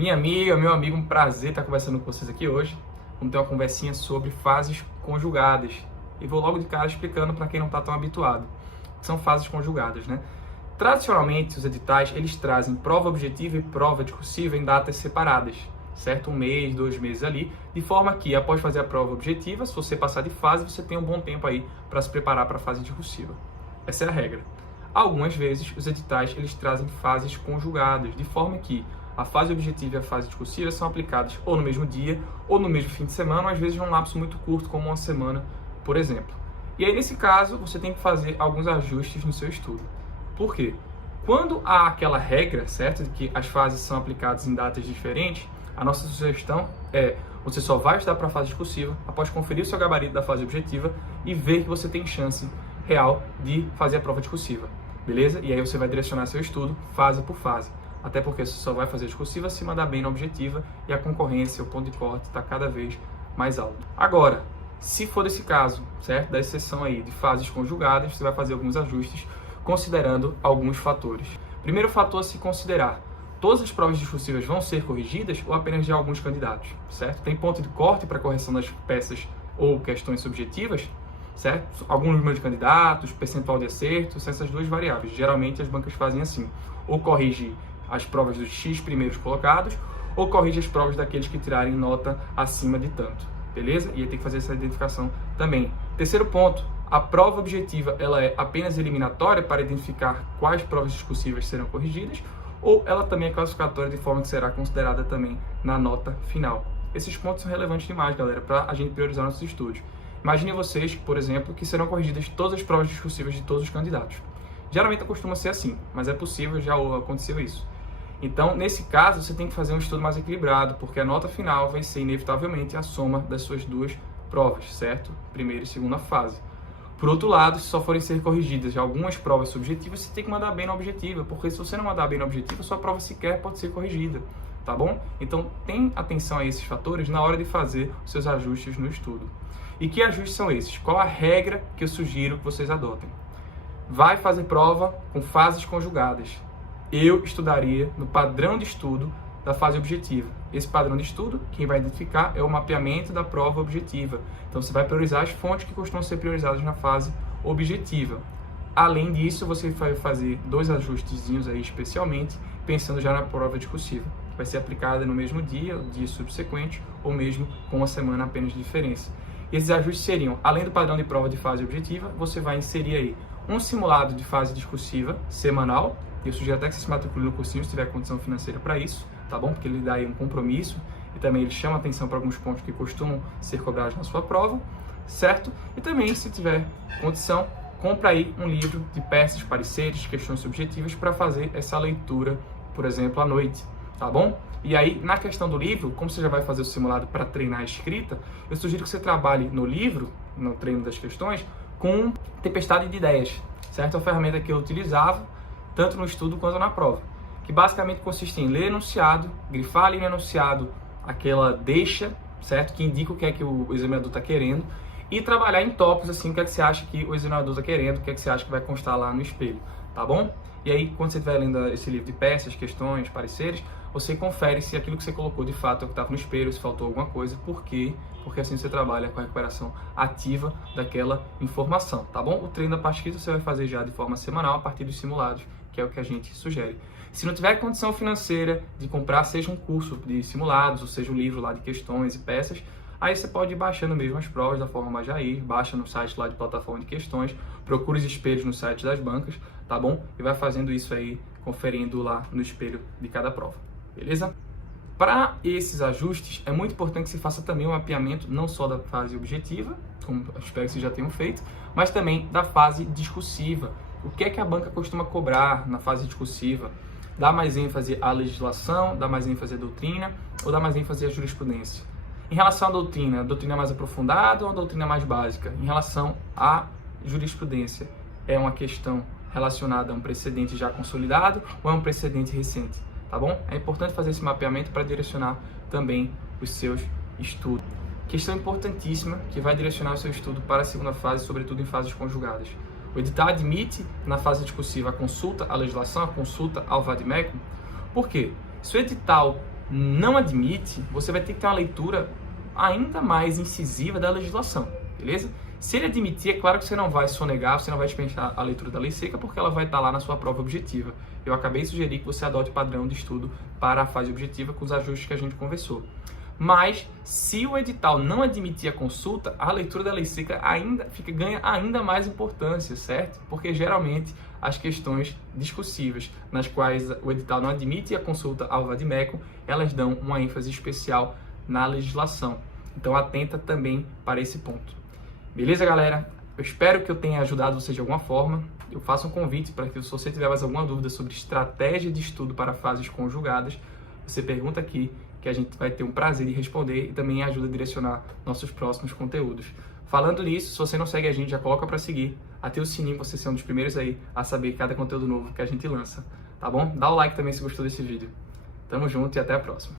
Minha amiga, meu amigo, um prazer estar conversando com vocês aqui hoje. Vamos ter uma conversinha sobre fases conjugadas. E vou logo de cara explicando para quem não está tão habituado. São fases conjugadas, né? Tradicionalmente, os editais, eles trazem prova objetiva e prova discursiva em datas separadas, certo? 1 mês, 2 meses ali, de forma que, após fazer a prova objetiva, se você passar de fase, você tem um bom tempo aí para se preparar para a fase discursiva. Essa é a regra. Algumas vezes, os editais, eles trazem fases conjugadas, de forma que a fase objetiva e a fase discursiva são aplicadas ou no mesmo dia, ou no mesmo fim de semana, ou às vezes num lapso muito curto, como uma semana, por exemplo. E aí, nesse caso, você tem que fazer alguns ajustes no seu estudo. Por quê? Quando há aquela regra, certo, de que as fases são aplicadas em datas diferentes, a nossa sugestão é você só vai estudar para a fase discursiva após conferir o seu gabarito da fase objetiva e ver que você tem chance real de fazer a prova discursiva, beleza? E aí você vai direcionar seu estudo fase por fase. Até porque você só vai fazer discursiva se mandar bem na objetiva e a concorrência, o ponto de corte está cada vez mais alto. Agora, se for desse caso, certo? Da exceção aí de fases conjugadas, você vai fazer alguns ajustes considerando alguns fatores. Primeiro fator a se considerar: todas as provas discursivas vão ser corrigidas ou apenas de alguns candidatos, certo? Tem ponto de corte para correção das peças ou questões subjetivas, certo? Algum número de candidatos, percentual de acerto, são essas duas variáveis. Geralmente as bancas fazem assim: ou corrige as provas dos X primeiros colocados, ou corrige as provas daqueles que tirarem nota acima de tanto, beleza? E aí tem que fazer essa identificação também. Terceiro ponto: a prova objetiva ela é apenas eliminatória para identificar quais provas discursivas serão corrigidas, ou ela também é classificatória de forma que será considerada também na nota final. Esses pontos são relevantes demais, galera, para a gente priorizar nossos estudos. Imagine vocês, por exemplo, que serão corrigidas todas as provas discursivas de todos os candidatos. Geralmente costuma ser assim, mas é possível, já aconteceu isso. Então, nesse caso, você tem que fazer um estudo mais equilibrado, porque a nota final vai ser, inevitavelmente, a soma das suas duas provas, certo? Primeira e segunda fase. Por outro lado, se só forem ser corrigidas algumas provas subjetivas, você tem que mandar bem na objetiva, porque se você não mandar bem na objetiva, sua prova sequer pode ser corrigida, tá bom? Então, tem atenção a esses fatores na hora de fazer os seus ajustes no estudo. E que ajustes são esses? Qual a regra que eu sugiro que vocês adotem? Vai fazer prova com fases conjugadas. Eu estudaria no padrão de estudo da fase objetiva. Esse padrão de estudo, quem vai identificar é o mapeamento da prova objetiva. Então, você vai priorizar as fontes que costumam ser priorizadas na fase objetiva. Além disso, você vai fazer 2 ajustezinhos aí, especialmente, pensando já na prova discursiva, que vai ser aplicada no mesmo dia, o dia subsequente, ou mesmo com uma semana apenas de diferença. E esses ajustes seriam: além do padrão de prova de fase objetiva, você vai inserir aí um simulado de fase discursiva semanal. Eu sugiro até que você se matricule no cursinho se tiver condição financeira para isso, tá bom? Porque ele dá aí um compromisso e também ele chama atenção para alguns pontos que costumam ser cobrados na sua prova, certo? E também, se tiver condição, compra aí um livro de peças, pareceres, questões subjetivas para fazer essa leitura, por exemplo, à noite, tá bom? E aí, na questão do livro, como você já vai fazer o simulado para treinar a escrita, eu sugiro que você trabalhe no livro, no treino das questões, com tempestade de ideias, certo? É uma ferramenta que eu utilizava tanto no estudo quanto na prova, que basicamente consiste em ler enunciado, grifar ali no enunciado aquela deixa, certo? Que indica o que é que o examinador está querendo, e trabalhar em tópicos, assim, o que é que você acha que o examinador está querendo, o que é que você acha que vai constar lá no espelho, tá bom? E aí, quando você estiver lendo esse livro de peças, questões, pareceres, você confere se aquilo que você colocou de fato é o que estava no espelho, se faltou alguma coisa, por quê? Porque assim você trabalha com a recuperação ativa daquela informação, tá bom? O treino da parte escrita você vai fazer já de forma semanal a partir dos simulados, que é o que a gente sugere. Se não tiver condição financeira de comprar, seja um curso de simulados, ou seja um livro lá de questões e peças, aí você pode ir baixando mesmo as provas da forma mais Jair, baixa no site lá de plataforma de questões, procura os espelhos no site das bancas, tá bom? E vai fazendo isso aí, conferindo lá no espelho de cada prova, beleza? Para esses ajustes, é muito importante que se faça também um mapeamento não só da fase objetiva, como eu espero que vocês já tenham feito, mas também da fase discursiva. O que é que a banca costuma cobrar na fase discursiva? Dá mais ênfase à legislação, dá mais ênfase à doutrina ou dá mais ênfase à jurisprudência? Em relação à doutrina, a doutrina é mais aprofundada ou a doutrina é mais básica? Em relação à jurisprudência, é uma questão relacionada a um precedente já consolidado ou é um precedente recente? Tá bom? É importante fazer esse mapeamento para direcionar também os seus estudos. Questão importantíssima que vai direcionar o seu estudo para a segunda fase, sobretudo em fases conjugadas. O edital admite, na fase discursiva, a consulta à legislação, a consulta ao vade-mecum. Por quê? Se o edital não admite, você vai ter que ter uma leitura ainda mais incisiva da legislação, beleza? Se ele admitir, é claro que você não vai sonegar, você não vai dispensar a leitura da lei seca, porque ela vai estar lá na sua prova objetiva. Eu acabei de sugerir que você adote o padrão de estudo para a fase objetiva com os ajustes que a gente conversou. Mas, se o edital não admitir a consulta, a leitura da lei seca ganha ainda mais importância, certo? Porque, geralmente, as questões discursivas, nas quais o edital não admite a consulta ao vade-mecum, elas dão uma ênfase especial na legislação. Então, atenta também para esse ponto. Beleza, galera? Eu espero que eu tenha ajudado você de alguma forma. Eu faço um convite para que, se você tiver mais alguma dúvida sobre estratégia de estudo para fases conjugadas, você pergunta aqui, que a gente vai ter um prazer de responder e também ajuda a direcionar nossos próximos conteúdos. Falando nisso, se você não segue a gente, já coloca para seguir, ativa o sininho para você ser um dos primeiros aí a saber cada conteúdo novo que a gente lança, tá bom? Dá o like também se gostou desse vídeo. Tamo junto e até a próxima.